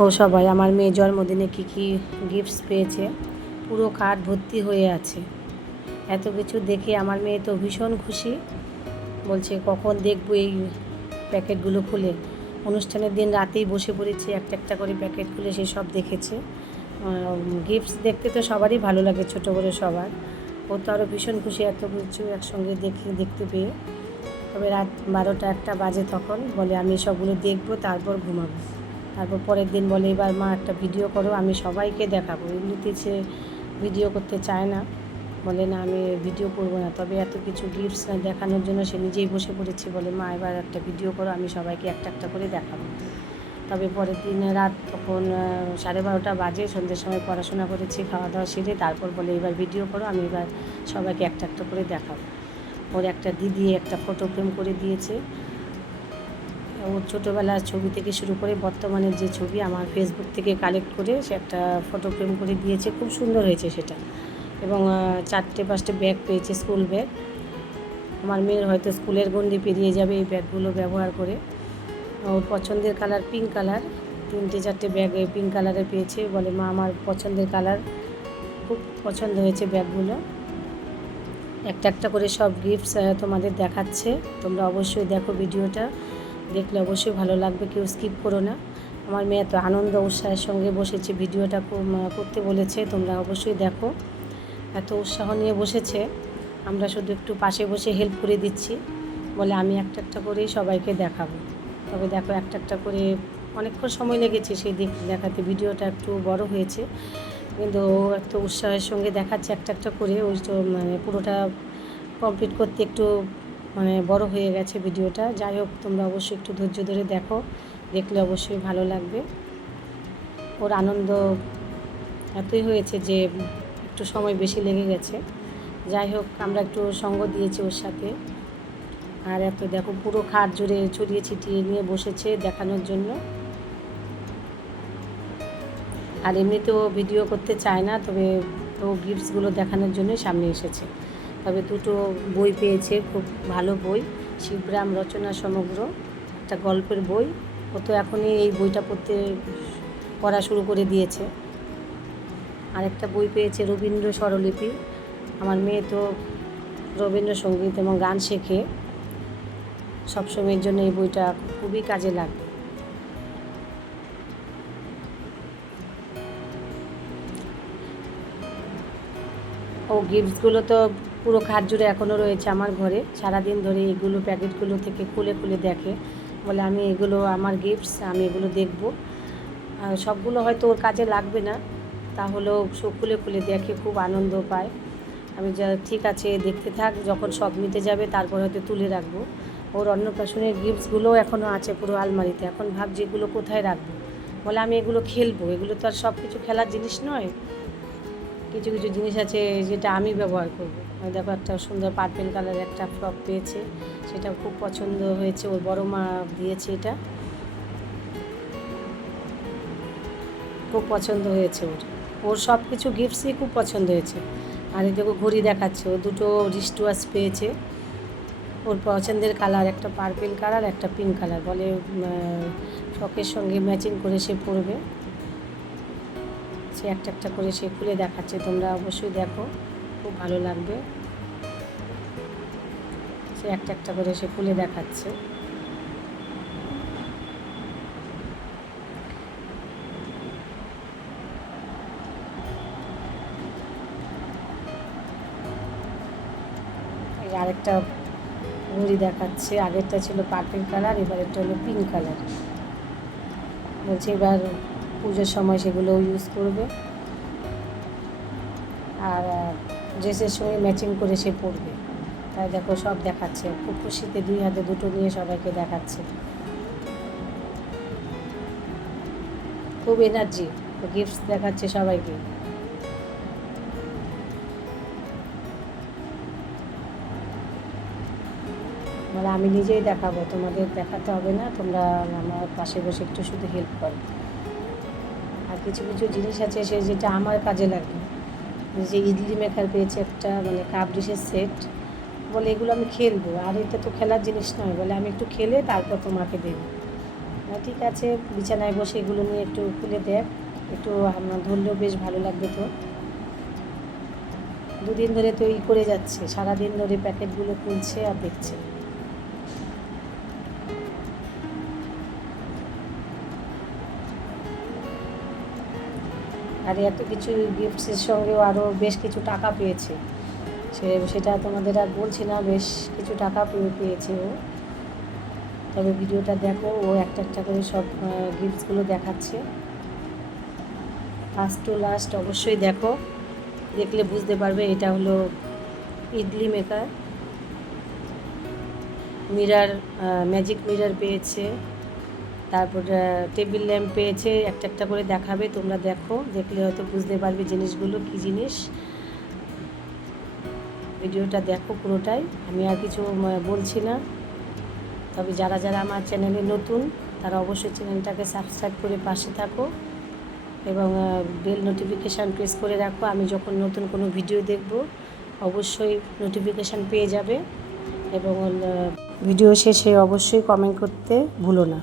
দেখো সবাই, আমার মেয়ে জন্মদিনে কি কি গিফটস পেয়েছে। পুরো কার্ড ভর্তি হয়ে আছে। এত কিছু দেখে আমার মেয়ে তো ভীষণ খুশি। বলছে, কখন দেখব এই প্যাকেটগুলো খুলে? অনুষ্ঠানের দিন রাতেই বসে পড়েছি, একটা একটা করে প্যাকেট খুলে সে সব দেখেছে। গিফটস দেখতে তো সবারই ভালো লাগে, ছোটো করে সবার। ও তো আরও ভীষণ খুশি, এত কিছু একসঙ্গে দেখে, দেখতে পেয়ে। তবে রাত বারোটা একটা বাজে তখন, বলে, আমি সবগুলো দেখব, তারপর ঘুমাবো। তারপর পরের দিন বলে, এবার মা একটা ভিডিও করো, আমি সবাইকে দেখাবো। এমনিতে সে ভিডিও করতে চায় না। বলে, না, আমি ভিডিও করব না। তবে এত কিছু গিফটস না দেখানোর জন্য সে নিজেই বসে পড়েছে। বলে, মা, এবার একটা ভিডিও করো, আমি সবাইকে একটা একটা করে দেখাবো। তবে পরের দিন রাত তখন সাড়ে বারোটা বাজে, সন্ধ্যের সময় পড়াশোনা করেছি খাওয়া দাওয়া সেরে তারপর বলে, এবার ভিডিও করো, আমি এবার সবাইকে একটা একটা করে দেখাবো। ওর একটা দিদি একটা ফটো ফ্রেম করে দিয়েছে। ওর ছোটোবেলার ছবি থেকে শুরু করে বর্তমানের যে ছবি আমার ফেসবুক থেকে কালেক্ট করে সে একটা ফটো ফ্রেম করে দিয়েছে। খুব সুন্দর হয়েছে সেটা। এবং চারটে পাঁচটে ব্যাগ পেয়েছে স্কুল ব্যাগ আমার মেয়ের হয়তো স্কুলের গন্ডি পেরিয়ে যাবে এই ব্যাগগুলো ব্যবহার করে। ওর পছন্দের কালার পিঙ্ক কালার তিনটে চারটে ব্যাগ পিঙ্ক কালারে পেয়েছে। বলে, মা, আমার পছন্দের কালার খুব পছন্দ হয়েছে ব্যাগগুলো একটা একটা করে সব গিফটস তোমাদের দেখাচ্ছে। তোমরা অবশ্যই দেখো ভিডিওটা। দেখলে অবশ্যই ভালো লাগবে, কেউ স্কিপ করো না। আমার মেয়ে এত আনন্দ উৎসাহের সঙ্গে বসেছে, ভিডিওটা করতে বলেছে, তোমরা অবশ্যই দেখো। এত উৎসাহ নিয়ে বসেছে, আমরা শুধু একটু পাশে বসে হেল্প করে দিচ্ছি। বলে আমি একটা একটা করেই সবাইকে দেখাবো। তবে দেখো একটা একটা করে অনেকক্ষণ সময় লেগেছে সেই দিক দেখাতে। ভিডিওটা একটু বড় হয়েছে, কিন্তু এত উৎসাহের সঙ্গে দেখাচ্ছে একটা একটা করে, ওই তো মানে পুরোটা কমপ্লিট করতে একটু মানে বড় হয়ে গেছে ভিডিওটা। যাই হোক, তোমরা অবশ্যই একটু ধৈর্য ধরে দেখো, দেখলে অবশ্যই ভালো লাগবে। ওর আনন্দ এতই হয়েছে যে একটু সময় বেশি লেগে গেছে। যাই হোক, আমরা একটু সঙ্গ দিয়েছি ওর সাথে। আর এত দেখো, পুরো খাট জুড়ে ছড়িয়ে ছিটিয়ে নিয়ে বসেছে দেখানোর জন্য। আর এমনিতেও ভিডিও করতে চায় না, তবে ও গিফটসগুলো দেখানোর জন্যই সামনে এসেছে। তবে দুটো বই পেয়েছে, খুব ভালো বই, শিবরাম রচনা সমগ্র, একটা গল্পের বই। ও তো এখনই এই বইটা পড়তে, পড়া শুরু করে দিয়েছে। আরেকটা বই পেয়েছে রবীন্দ্র স্বরলিপি। আমার মেয়ে তো রবীন্দ্রসঙ্গীত এবং গান শেখে। সবসময়ের জন্য এই বইটা খুবই কাজে লাগবে ও গিফটসগুলো তো পুরো খাট জুড়ে এখনও রয়েছে আমার ঘরে। সারাদিন ধরে এগুলো প্যাকেটগুলো থেকে খুলে খুলে দেখে। বলে আমি এগুলো, আমার গিফটস আমি এগুলো দেখব। আর সবগুলো হয়তো ওর কাজে লাগবে না। তাহলেও সব খুলে খুলে দেখে, খুব আনন্দ পায়। আমি যা, ঠিক আছে, দেখতে থাক, যখন সব মিটে যাবে, তারপর হয়তো তুলে রাখব। ওর অন্নপ্রাশনের গিফটসগুলোও এখনও আছে পুরো আলমারিতে। এখন ভাবছি এগুলো কোথায় রাখব? বলে আমি এগুলো খেলব। এগুলো তো আর সব কিছু খেলার জিনিস নয়। কিছু কিছু জিনিস আছে যেটা আমি ব্যবহার করব। দেখো একটা সুন্দর পার্পেল কালারের একটা ফ্রক পেয়েছে। সেটা খুব পছন্দ হয়েছে, ওর বড় মা দিয়েছে এটা। খুব পছন্দ হয়েছে ওর। ওর সব কিছু গিফটসই খুব পছন্দ হয়েছে। আর এই দেখো ঘড়ি দেখাচ্ছে, ও দুটো রিস্ট ওয়াচ পেয়েছে। ওর পছন্দের কালার একটা পার্পেল কালার একটা পিঙ্ক কালার বলে ফ্রকের সঙ্গে ম্যাচিং করে সে পরবে। সে একটা একটা করে সে খুলে দেখাচ্ছে, তোমরা অবশ্যই দেখো। খুব ভালো লাগবে। সে একটা একটা করে সে খুলে দেখাচ্ছে। আরেকটা ঘড়ি দেখাচ্ছে। আগেরটা ছিল পার্পেল কালার এবার একটা হলো পিঙ্ক কালার বলছে এবার পুজোর সময় সেগুলো ইউজ করবে। আর ড্রেসের সঙ্গে ম্যাচিং করে সে পরবে তাই দেখো সব দেখাচ্ছে। খুব খুশিতে দুই হাতে দুটো নিয়ে সবাইকে দেখাচ্ছে। খুব এনার্জি গিফটস দেখাচ্ছে সবাইকে। মানে আমি নিজেই দেখাবো, তোমাদের দেখাতে হবে না, তোমরা আমার পাশে বসে একটু শুধু হেল্প করো। আর কিছু কিছু জিনিস আছে সে যেটা আমার কাজে লাগবে যে ইডলি মেকার পেয়েছে একটা মানে কাপ ডিশের সেট বলে এগুলো আমি খেলব। আর এটা তো খেলার জিনিস নয়, বলে আমি একটু খেলে তারপর তোমাকে দেবো। ঠিক আছে, বিছানায় বসে এগুলো নিয়ে একটু খুলে দেখ। একটু ধরলেও বেশ ভালো লাগবে তো। দুদিন ধরে তো ই করে যাচ্ছে, সারাদিন ধরে প্যাকেটগুলো খুলছে আর দেখছে। আর এত কিছু গিফটসের সঙ্গেও আরও বেশ কিছু টাকা পেয়েছে। সে, সেটা তোমাদের আর বলছি না, বেশ কিছু টাকা পেয়ে- পেয়েছে ও। তবে ভিডিওটা দেখো, ও একটা একটা করে সব গিফটসগুলো দেখাচ্ছে। ফার্স্ট টু লাস্ট অবশ্যই দেখো। দেখলে বুঝতে পারবে, এটা হলো idli maker. Mirror magic mirror পেয়েছে। তারপর টেবিল ল্যাম্প পেয়েছে, একটা একটা করে দেখাবে, তোমরা দেখো, দেখলে হয়তো বুঝতে পারবে জিনিসগুলো কী জিনিস। ভিডিওটা দেখো পুরোটাই, আমি আর কিছু বলছি না। তবে যারা যারা আমার চ্যানেলে নতুন, তারা অবশ্যই চ্যানেলটাকে সাবস্ক্রাইব করে পাশে থাকো এবং বেল নোটিফিকেশান প্রেস করে রাখো। আমি যখন নতুন কোনো ভিডিও দেখব, অবশ্যই নোটিফিকেশান পেয়ে যাবে এবং ভিডিও শেষে অবশ্যই কমেন্ট করতে ভুলো না।